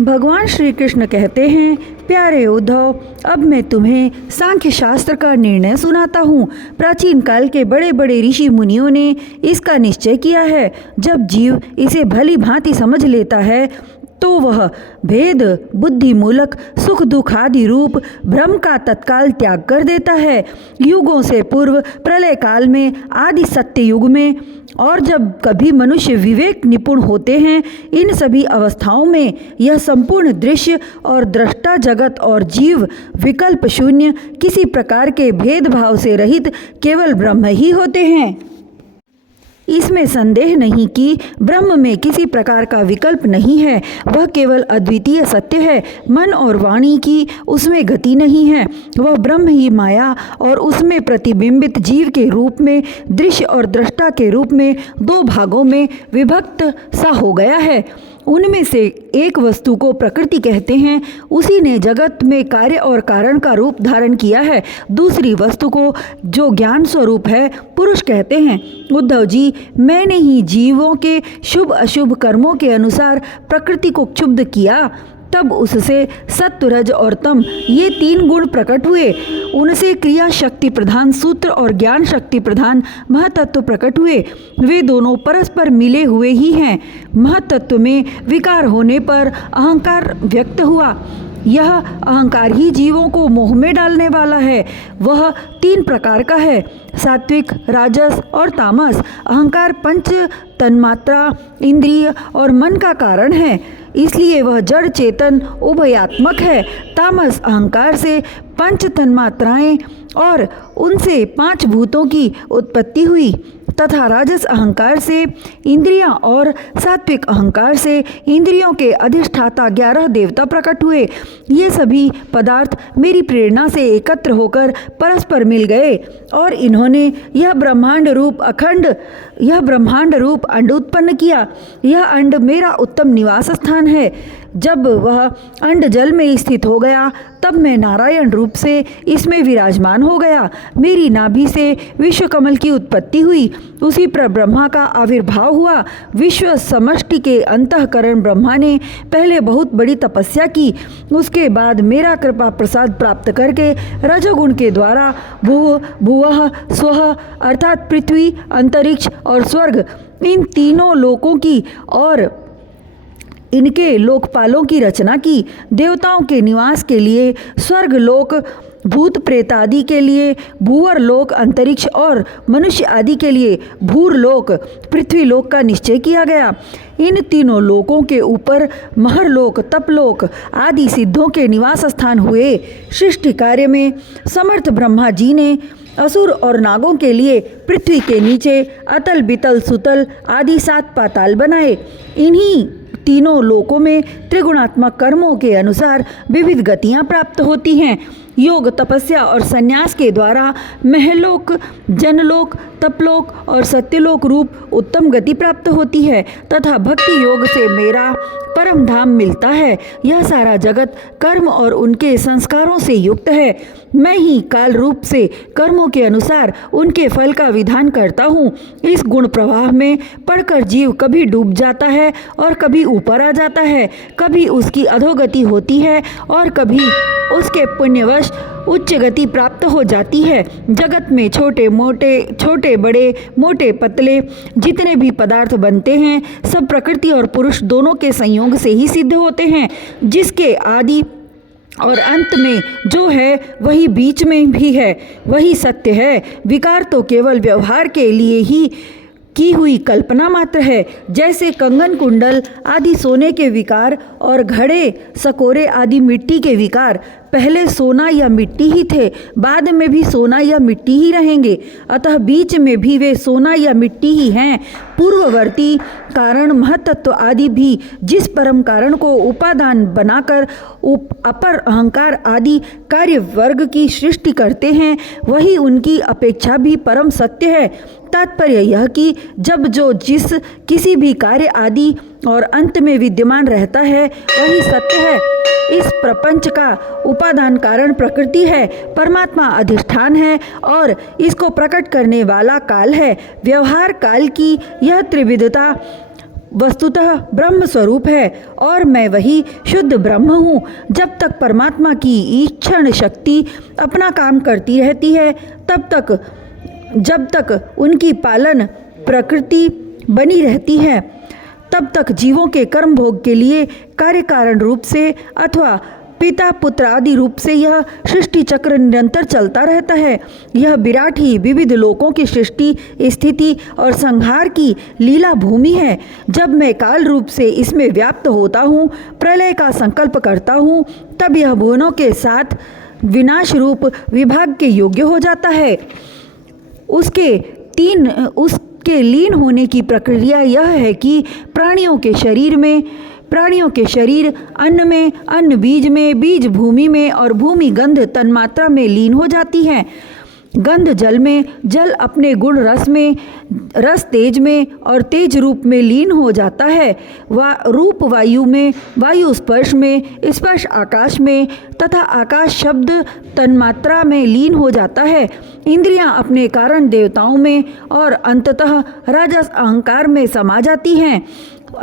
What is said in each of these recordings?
भगवान श्री कृष्ण कहते हैं, प्यारे उद्धव, अब मैं तुम्हें सांख्य शास्त्र का निर्णय सुनाता हूँ। प्राचीन काल के बड़े बड़े ऋषि मुनियों ने इसका निश्चय किया है। जब जीव इसे भली भांति समझ लेता है तो वह भेद बुद्धि मूलक सुख दुख आदि रूप भ्रम का तत्काल त्याग कर देता है। युगों से पूर्व प्रलय काल में, आदि सत्य युग में, और जब कभी मनुष्य विवेक निपुण होते हैं, इन सभी अवस्थाओं में यह संपूर्ण दृश्य और दृष्टा जगत और जीव विकल्प शून्य, किसी प्रकार के भेदभाव से रहित केवल ब्रह्म ही होते हैं। इसमें संदेह नहीं कि ब्रह्म में किसी प्रकार का विकल्प नहीं है। वह केवल अद्वितीय सत्य है। मन और वाणी की उसमें गति नहीं है। वह ब्रह्म ही माया और उसमें प्रतिबिंबित जीव के रूप में, दृश्य और दृष्टा के रूप में दो भागों में विभक्त सा हो गया है। उनमें से एक वस्तु को प्रकृति कहते हैं, उसी ने जगत में कार्य और कारण का रूप धारण किया है। दूसरी वस्तु को, जो ज्ञान स्वरूप है, पुरुष कहते हैं। उद्धव जी, मैंने ही जीवों के शुभ अशुभ कर्मों के अनुसार प्रकृति को क्षुब्ध किया। तब उससे सत्व रज और तम ये तीन गुण प्रकट हुए। उनसे क्रिया शक्ति प्रधान सूत्र और ज्ञान शक्ति प्रधान महतत्व प्रकट हुए। वे दोनों परस्पर मिले हुए ही हैं। महतत्व में विकार होने पर अहंकार व्यक्त हुआ। यह अहंकार ही जीवों को मोह में डालने वाला है। वह तीन प्रकार का है, सात्विक, राजस और तामस। अहंकार पंच तन्मात्रा, इंद्रिय और मन का कारण है, इसलिए वह जड़ चेतन उभयात्मक है। तामस अहंकार से पंच तन्मात्राएं और उनसे पांच भूतों की उत्पत्ति हुई, तथा राजस अहंकार से इंद्रियां और सात्विक अहंकार से इंद्रियों के अधिष्ठाता 11 देवता प्रकट हुए। ये सभी पदार्थ मेरी प्रेरणा से एकत्र होकर परस्पर मिल गए और इन्होंने यह ब्रह्मांड रूप अंड उत्पन्न किया। यह अंड मेरा उत्तम निवास स्थान है। जब वह अंड जल में स्थित हो गया, तब मैं नारायण रूप से इसमें विराजमान हो गया। मेरी नाभि से विश्व कमल की उत्पत्ति हुई। उसी पर ब्रह्मा का आविर्भाव हुआ। विश्व समष्टि के अंतःकरण ब्रह्मा ने पहले बहुत बड़ी तपस्या की। उसके बाद मेरा कृपा प्रसाद प्राप्त करके रजोगुण के द्वारा भुवः स्वः अर्थात पृथ्वी, अंतरिक्ष और स्वर्ग, इन तीनों लोकों की और इनके लोकपालों की रचना की। देवताओं के निवास के लिए स्वर्ग लोक, भूत प्रेत आदि के लिए भूवर लोक, अंतरिक्ष और मनुष्य आदि के लिए भूर लोक, पृथ्वी लोक का निश्चय किया गया। इन तीनों लोकों के ऊपर महरलोक, तपलोक आदि सिद्धों के निवास स्थान हुए। सृष्टि कार्य में समर्थ ब्रह्मा जी ने असुर और नागों के लिए पृथ्वी के नीचे अतल बितल सुतल आदि 7 पाताल बनाए। इन्हीं तीनों लोकों में त्रिगुणात्मक कर्मों के अनुसार विविध गतियां प्राप्त होती हैं। योग, तपस्या और संन्यास के द्वारा महलोक, जनलोक, तपलोक और सत्यलोक रूप उत्तम गति प्राप्त होती है तथा भक्ति योग से मेरा परम धाम मिलता है। यह सारा जगत कर्म और उनके संस्कारों से युक्त है। मैं ही काल रूप से कर्मों के अनुसार उनके फल का विधान करता हूँ। इस गुण प्रवाह में पढ़कर जीव कभी डूब जाता है और कभी ऊपर आ जाता है, कभी उसकी अधोगति होती है और कभी उसके पुण्यवश उच्च गति प्राप्त हो जाती है। जगत में छोटे बड़े, मोटे पतले जितने भी पदार्थ बनते हैं, सब प्रकृति और पुरुष दोनों के संयोग से ही सिद्ध होते हैं। जिसके आदि और अंत में जो है, वही बीच में भी है, वही सत्य है। विकार तो केवल व्यवहार के लिए ही की हुई कल्पना मात्र है। जैसे कंगन कुंडल आदि सोने के विकार और घड़े सकोरे आदि मिट्टी के विकार पहले सोना या मिट्टी ही थे, बाद में भी सोना या मिट्टी ही रहेंगे, अतः बीच में भी वे सोना या मिट्टी ही हैं। पूर्ववर्ती कारण महतत्व आदि भी जिस परम कारण को उपादान बनाकर अपर अहंकार आदि कार्य वर्ग की सृष्टि करते हैं, वही उनकी अपेक्षा भी परम सत्य है। तात्पर्य यह कि जब जो जिस किसी भी कार्य आदि और अंत में विद्यमान रहता है, वही सत्य है। इस प्रपंच का उपादान कारण प्रकृति है, परमात्मा अधिष्ठान है और इसको प्रकट करने वाला काल है। व्यवहार काल की यह त्रिविधता वस्तुतः ब्रह्म स्वरूप है और मैं वही शुद्ध ब्रह्म हूँ। जब तक परमात्मा की ईक्षण शक्ति अपना काम करती रहती है जब तक उनकी पालन प्रकृति बनी रहती है, तब तक जीवों के कर्म भोग के लिए कार्य कारण रूप से अथवा पिता पुत्र आदि रूप से यह सृष्टि चक्र निरंतर चलता रहता है। यह विराट ही विविध लोकों की सृष्टि, स्थिति और संहार की लीला भूमि है। जब मैं काल रूप से इसमें व्याप्त होता हूँ, प्रलय का संकल्प करता हूँ, तब यह भुवनों के साथ विनाश रूप विभाग के योग्य हो जाता है। उसके लीन होने की प्रक्रिया यह है कि प्राणियों के शरीर अन्न में, अन्न बीज में, बीज भूमि में और भूमि गंध तन्मात्रा में लीन हो जाती है। गंध जल में, जल अपने गुण रस में, रस तेज में और तेज रूप में लीन हो जाता है। रूप वायु में, वायु स्पर्श में, स्पर्श आकाश में तथा आकाश शब्द तन्मात्रा में लीन हो जाता है। इंद्रियां अपने कारण देवताओं में और अंततः राजस अहंकार में समा जाती हैं।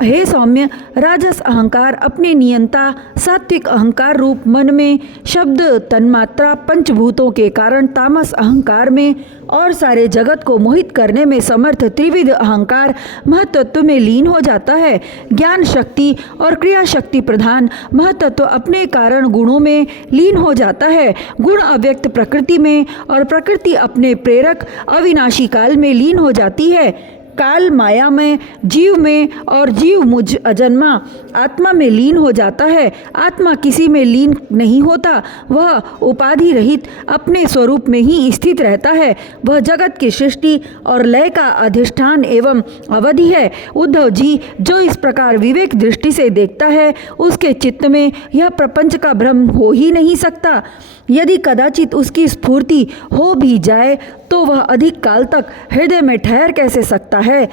हे सौम्य, राजस अहंकार अपने नियंता सात्विक अहंकार रूप मन में, शब्द तन्मात्रा पंचभूतों के कारण तामस अहंकार में और सारे जगत को मोहित करने में समर्थ त्रिविध अहंकार महतत्व में लीन हो जाता है। ज्ञान शक्ति और क्रिया शक्ति प्रधान महतत्व अपने कारण गुणों में लीन हो जाता है। गुण अव्यक्त प्रकृति में और प्रकृति अपने प्रेरक अविनाशी काल में लीन हो जाती है। काल माया में, जीव में और जीव मुझ अजन्मा आत्मा में लीन हो जाता है। आत्मा किसी में लीन नहीं होता, वह उपाधि रहित अपने स्वरूप में ही स्थित रहता है। वह जगत की सृष्टि और लय का अधिष्ठान एवं अवधि है। उद्धव जी, जो इस प्रकार विवेक दृष्टि से देखता है, उसके चित्त में यह प्रपंच का भ्रम हो ही नहीं सकता। यदि कदाचित उसकी स्फूर्ति हो भी जाए तो वह अधिक काल तक हृदय में ठहर कैसे सकता है?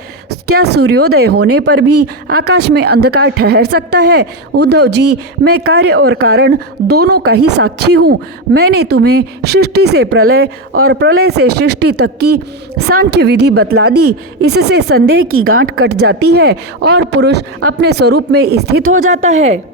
क्या सूर्योदय होने पर भी आकाश में अंधकार ठहर सकता है? उद्धव जी, मैं कार्य और कारण दोनों का ही साक्षी हूँ। मैंने तुम्हें सृष्टि से प्रलय और प्रलय से सृष्टि तक की सांख्य विधि बतला दी। इससे संदेह की गांठ कट जाती है और पुरुष अपने स्वरूप में स्थित हो जाता है।